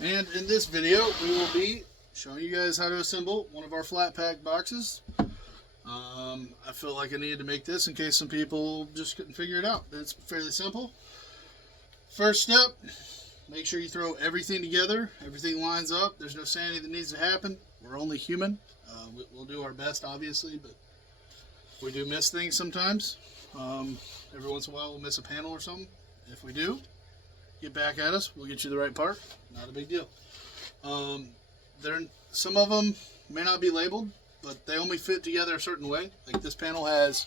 And in this video, we will be showing you guys how to assemble one of our flat pack boxes. I feel like I needed to make this in case some people just couldn't figure it out. It's fairly simple. First step, make sure you throw everything together. Everything lines up. There's no sanity that needs to happen. We're only human. We'll do our best, obviously, but we do miss things sometimes. Every once in a while, we'll miss a panel or something. If we do, get back at us. We'll get you the right part. Not a big deal. Some of them may not be labeled, but they only fit together a certain way. Like this panel has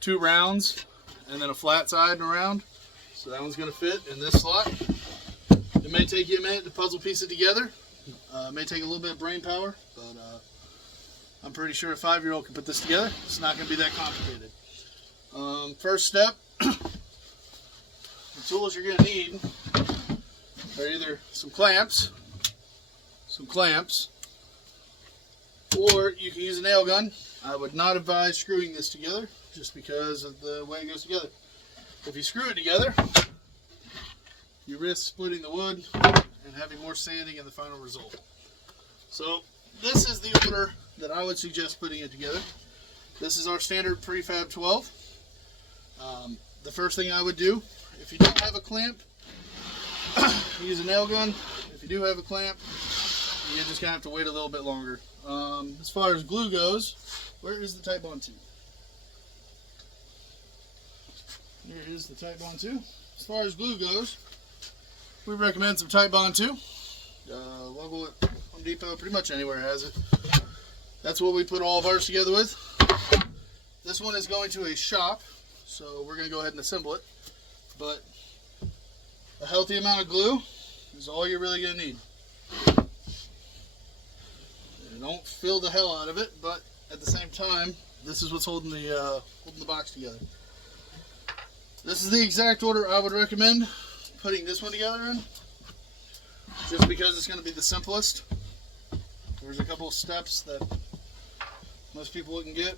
2 rounds and then a flat side and a round. So that one's going to fit in this slot. It may take you a minute to puzzle piece it together. It may take a little bit of brain power, but I'm pretty sure a 5-year-old can put this together. It's not going to be that complicated. First step, the tools you're going to need are either some clamps, or you can use a nail gun. I would not advise screwing this together just because of the way it goes together. If you screw it together, you risk splitting the wood and having more sanding in the final result. So this is the order that I would suggest putting it together. This is our standard prefab 12. The first thing I would do, if you don't have a clamp, use a nail gun. If you do have a clamp, you're just going to have to wait a little bit longer. As far as glue goes, where is the Titebond 2? Here is the Titebond 2. As far as glue goes, we recommend some Titebond 2. Local at Home Depot, pretty much anywhere has it. That's what we put all of ours together with. This one is going to a shop, so we're going to go ahead and assemble it. But a healthy amount of glue is all you're really going to need. Don't fill the hell out of it, but at the same time, this is what's holding the box together. This is the exact order I would recommend putting this one together in, just because it's going to be the simplest. There's a couple of steps that most people wouldn't get.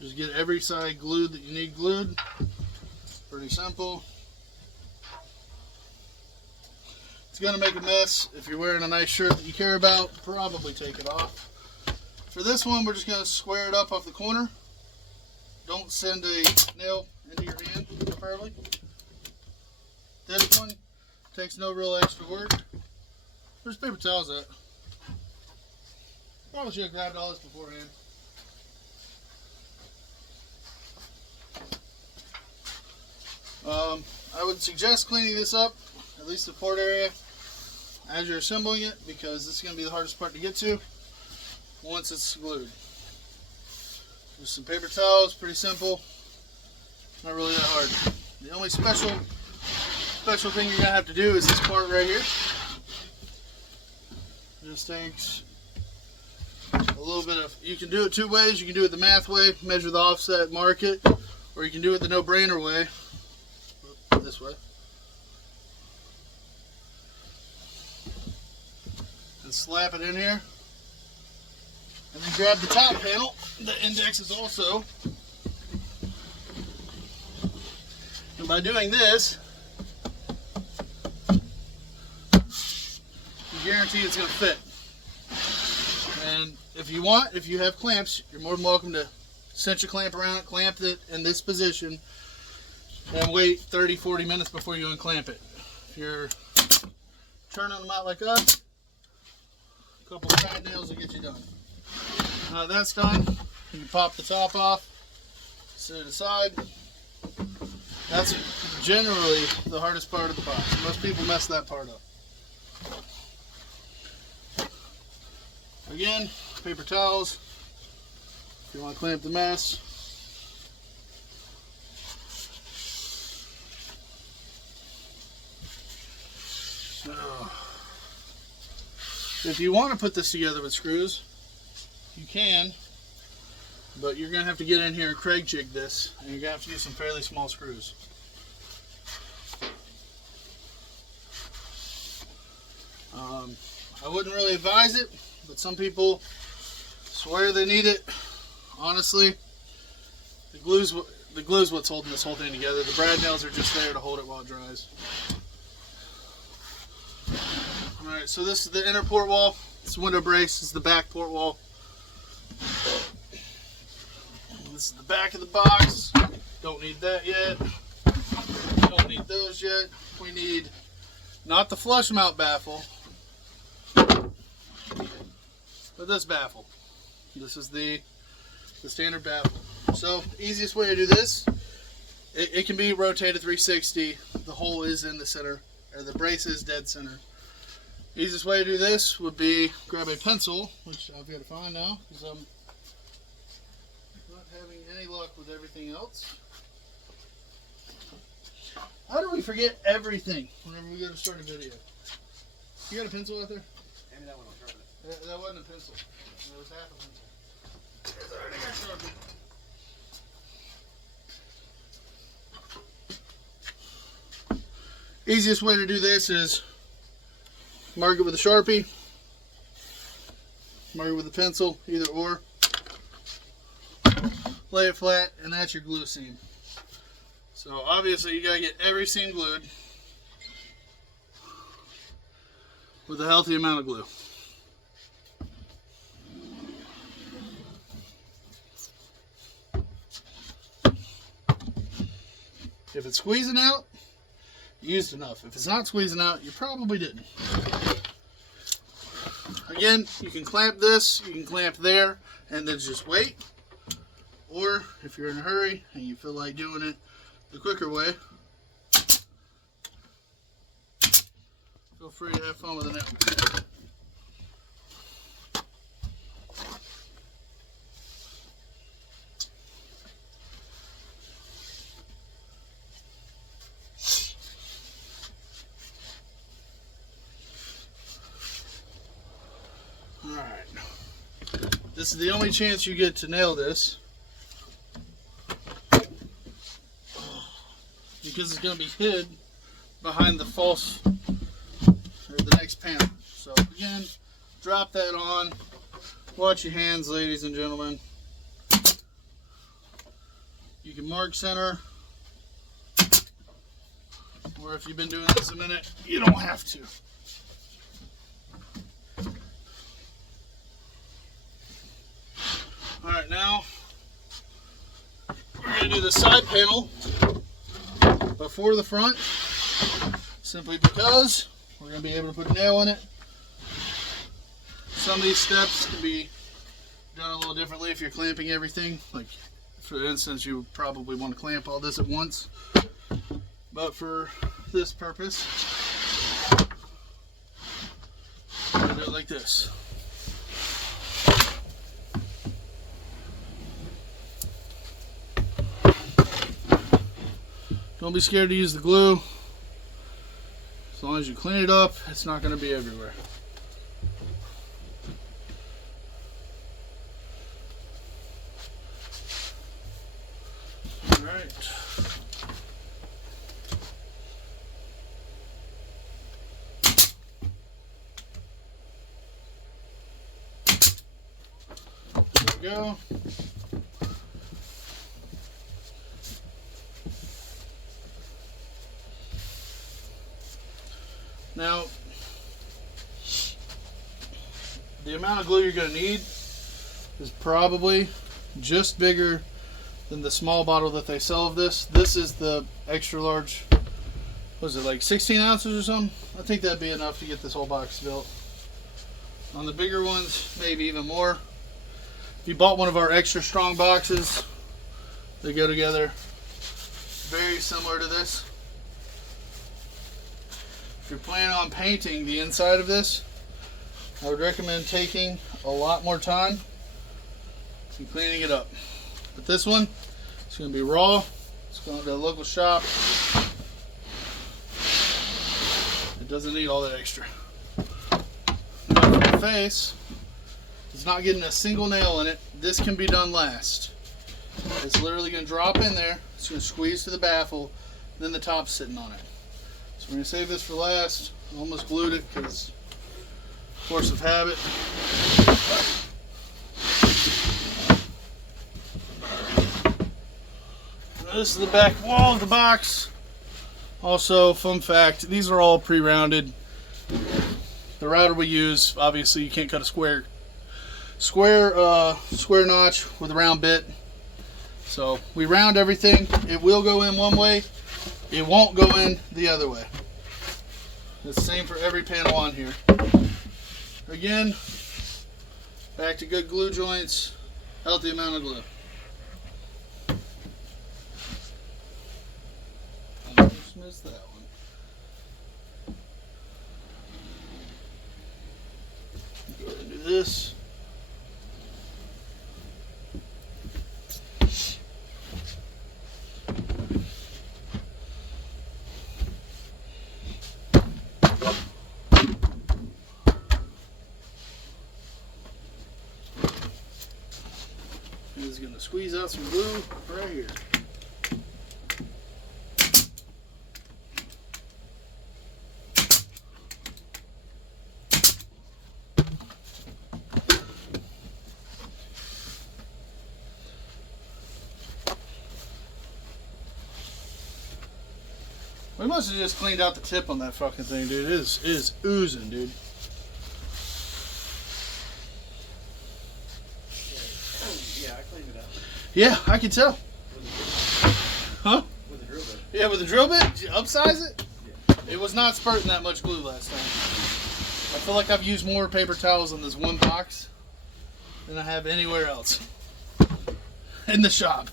Just get every side glued that you need glued. Pretty simple. It's going to make a mess. If you're wearing a nice shirt that you care about, probably take it off. For this one, we're just going to square it up off the corner. Don't send a nail into your hand, preferably. This one takes no real extra work. Where's paper towels at? Probably should have grabbed all this beforehand. I would suggest cleaning this up, at least the port area, as you're assembling it, because this is going to be the hardest part to get to once it's glued. Just some paper towels, pretty simple, not really that hard. The only special thing you're going to have to do is this part right here. Just takes a little bit of, you can do it 2 ways. You can do it the math way, measure the offset, mark it, or you can do it the no-brainer way, this way. And slap it in here. And then grab the top panel. The index is also. And by doing this, you guarantee it's going to fit. And if you want, if you have clamps, you're more than welcome to cinch a clamp around it, clamp it in this position, and wait 30-40 minutes before you unclamp it. If you're turning them out like us, a couple of side nails will get you done. Now that's done, you can pop the top off, set it aside. That's generally the hardest part of the box. Most people mess that part up. Again, paper towels, if you want to clamp the mess. So, if you want to put this together with screws, you can, but you're going to have to get in here and Craig jig this, and you're going to have to use some fairly small screws. I wouldn't really advise it, but some people swear they need it. Honestly, the glue's the glue is what's holding this whole thing together. The brad nails are just there to hold it while it dries. Alright, so this is the inner port wall. This window brace is the back port wall. This is the back of the box. Don't need that yet. Don't need those yet. We need not the flush mount baffle, but this baffle. This is the standard baffle. So, easiest way to do this, it can be rotated 360. The hole is in the center, or the brace is dead center. Easiest way to do this would be grab a pencil, which I've got to find now because I'm not having any luck with everything else. How do we forget everything whenever we go to start a video? You got a pencil out there? Hand me that one, I'll sharpen it. That wasn't a pencil. That was half a pencil. There's already got sharpened. Easiest way to do this is mark it with a Sharpie, mark it with a pencil, either or. Lay it flat, and that's your glue seam. So obviously you gotta get every seam glued with a healthy amount of glue. If it's squeezing out, you used enough. If it's not squeezing out, you probably didn't. Again, you can clamp this, you can clamp there, and then just wait. Or if you're in a hurry and you feel like doing it the quicker way, feel free to have fun with the nail. Alright, this is the only chance you get to nail this because it's going to be hid behind the false, or the next panel. So again, drop that on, watch your hands, ladies and gentlemen. You can mark center, or if you've been doing this a minute, you don't have to. Alright, now we're going to do the side panel before the front, simply because we're going to be able to put a nail in it. Some of these steps can be done a little differently if you're clamping everything. Like, for instance, you would probably want to clamp all this at once. But for this purpose, we're going to do it like this. Don't be scared to use the glue. As long as you clean it up, it's not going to be everywhere. All right. There we go. Now, the amount of glue you're going to need is probably just bigger than the small bottle that they sell of this. This is the extra large, what is it, like 16 ounces or something? I think that'd be enough to get this whole box built. On the bigger ones, maybe even more. If you bought one of our extra strong boxes, they go together very similar to this. If you're planning on painting the inside of this, I would recommend taking a lot more time and cleaning it up. But this one, it's going to be raw. It's going to the local shop. It doesn't need all that extra. Now for the face, it's not getting a single nail in it. This can be done last. It's literally going to drop in there. It's going to squeeze to the baffle, and then the top's sitting on it. So we're going to save this for last. I almost glued it because force of habit. This is the back wall of the box. Also, fun fact, these are all pre-rounded. The router we use, obviously you can't cut a square notch with a round bit. So we round everything. It will go in one way. It won't go in the other way. The same for every panel on here. Again, back to good glue joints, healthy amount of glue. I just missed that one. Go ahead and do this. Is going to squeeze out some glue right here. We must have just cleaned out the tip on that fucking thing, dude. It is oozing, dude. Yeah, I cleaned it out. Yeah, I can tell. Huh? With a drill bit. Yeah, with the drill bit? Did you upsize it? Yeah. It was not spurting that much glue last time. I feel like I've used more paper towels in this one box than I have anywhere else in the shop.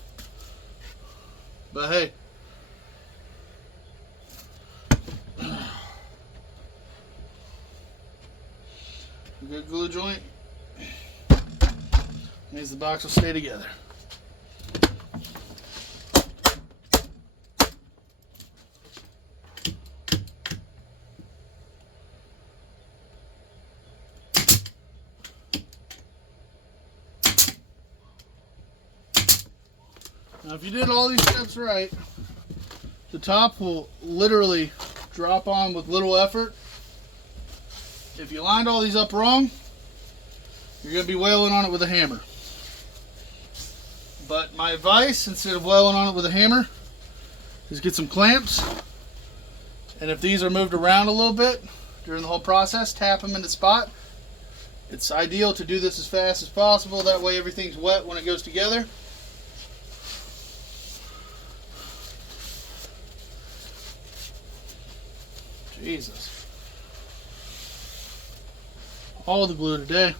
But hey. A good glue joint means the box will stay together. Now if you did all these steps right, the top will literally drop on with little effort. If you lined all these up wrong, you're going to be wailing on it with a hammer. But my advice, instead of wailing on it with a hammer, is get some clamps. And if these are moved around a little bit during the whole process, tap them in the spot. It's ideal to do this as fast as possible. That way everything's wet when it goes together. Jesus. All the glue today.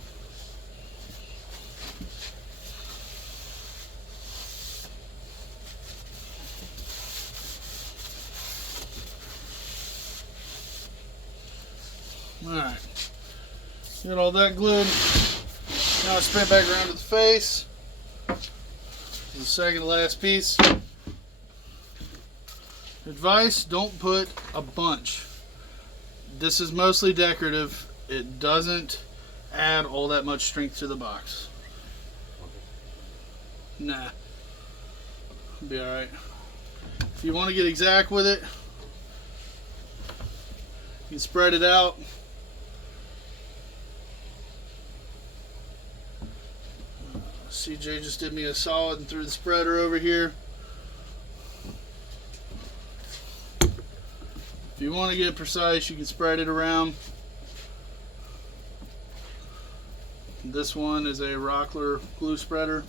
Alright. Got all that glued. Now I spin it back around to the face. The second to last piece. Advice, don't put a bunch. This is mostly decorative. It doesn't add all that much strength to the box. Nah. It'll be alright. If you want to get exact with it, you can spread it out. CJ just did me a solid and threw the spreader over here. If you want to get precise, you can spread it around. This one is a Rockler glue spreader.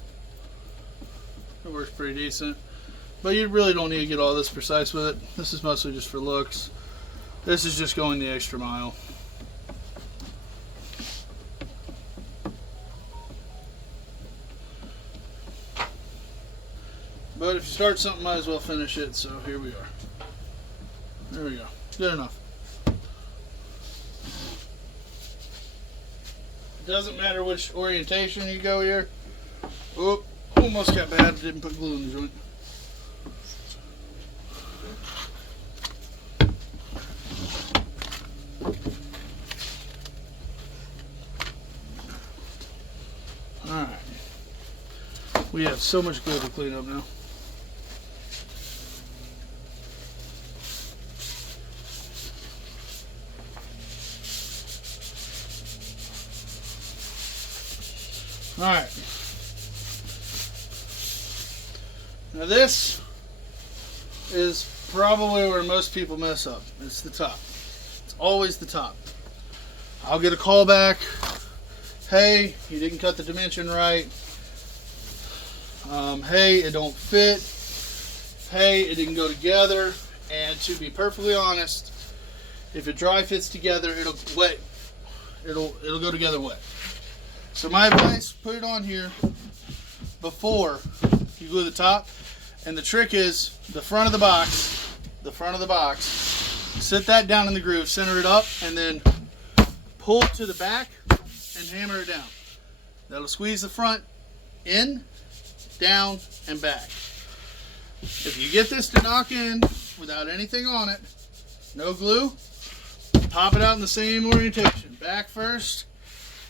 It works pretty decent. But you really don't need to get all this precise with it. This is mostly just for looks. This is just going the extra mile. But if you start something, might as well finish it. So here we are. There we go. Good enough. It doesn't matter which orientation you go here. Oop, almost got bad. Didn't put glue in the joint. Alright. We have so much glue to clean up now. Alright. Now this is probably where most people mess up. It's the top. It's always the top. I'll get a call back. Hey, you didn't cut the dimension right. Hey, it don't fit. Hey, it didn't go together. And to be perfectly honest, if it dry fits together, it'll go together wet. So my advice, put it on here before you glue the top. And the trick is the front of the box, sit that down in the groove, center it up, and then pull to the back and hammer it down. That'll squeeze the front in, down, and back. If you get this to knock in without anything on it, no glue, pop it out in the same orientation. Back first,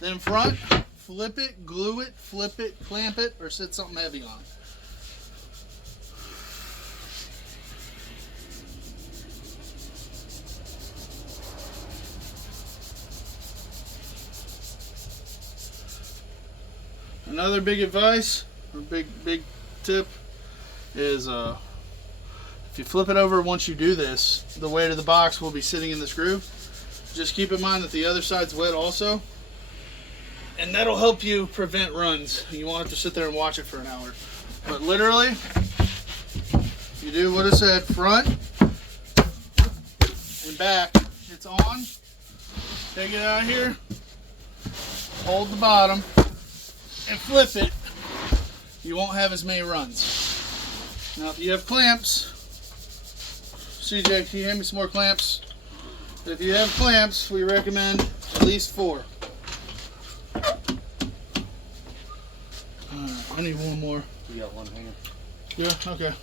then front, flip it, glue it, flip it, clamp it, or sit something heavy on it. Another big advice, or big tip, is if you flip it over once you do this, the weight of the box will be sitting in this groove. Just keep in mind that the other side's wet also, and that'll help you prevent runs. You won't have to sit there and watch it for an hour. But literally, you do what I said, front and back. It's on. Take it out here, hold the bottom, and flip it. You won't have as many runs. Now if you have clamps, CJ, can you hand me some more clamps? If you have clamps, we recommend at least 4. I need one more. You got one hanger. Yeah, okay.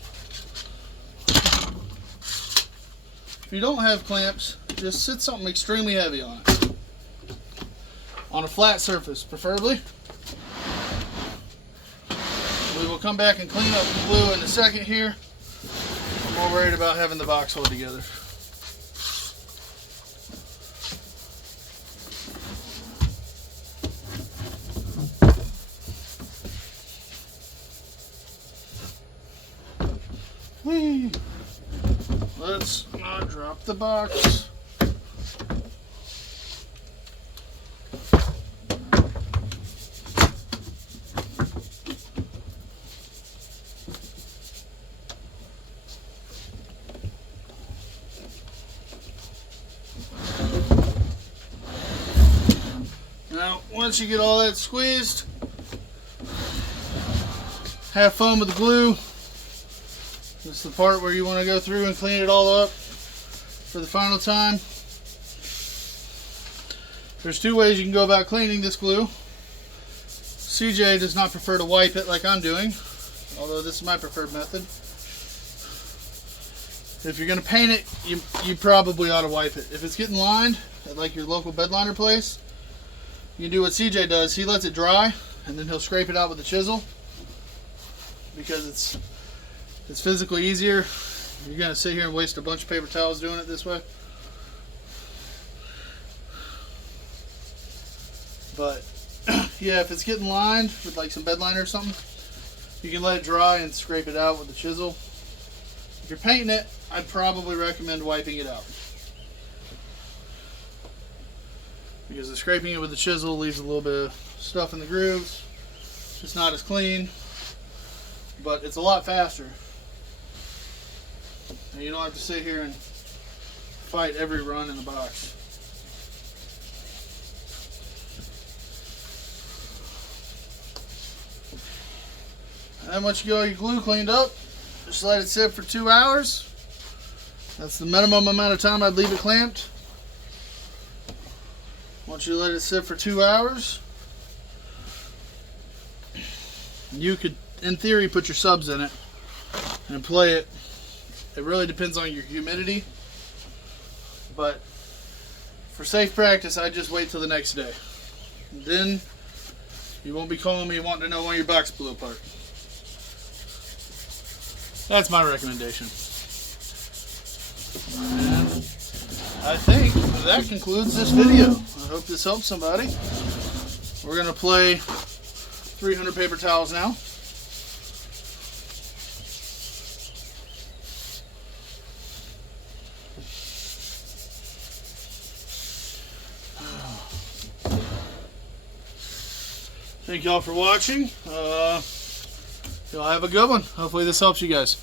If you don't have clamps, just sit something extremely heavy on it. On a flat surface, preferably. We will come back and clean up the glue in a second here. I'm more worried about having the box hold together. Whee. Let's not drop the box. Now, once you get all that squeezed, have fun with the glue. This is the part where you want to go through and clean it all up for the final time. There's 2 ways you can go about cleaning this glue. CJ does not prefer to wipe it like I'm doing, although this is my preferred method. If you're going to paint it, you probably ought to wipe it. If it's getting lined at like your local bed liner place, you can do what CJ does. He lets it dry and then he'll scrape it out with a chisel, because it's physically easier. You're going to sit here and waste a bunch of paper towels doing it this way. But yeah, if it's getting lined with like some bed liner or something, you can let it dry and scrape it out with a chisel. If you're painting it, I'd probably recommend wiping it out, because the scraping it with the chisel leaves a little bit of stuff in the grooves. It's not as clean, but it's a lot faster. And you don't have to sit here and fight every run in the box. And then once you get all your glue cleaned up, just let it sit for 2 hours. That's the minimum amount of time I'd leave it clamped. Once you let it sit for 2 hours, you could, in theory, put your subs in it and play it. It really depends on your humidity, but for safe practice, I just wait till the next day. And then you won't be calling me wanting to know why your box blew apart. That's my recommendation. And I think that concludes this video. I hope this helps somebody. We're going to play 300 paper towels now. Thank y'all for watching. Y'all have a good one. Hopefully this helps you guys.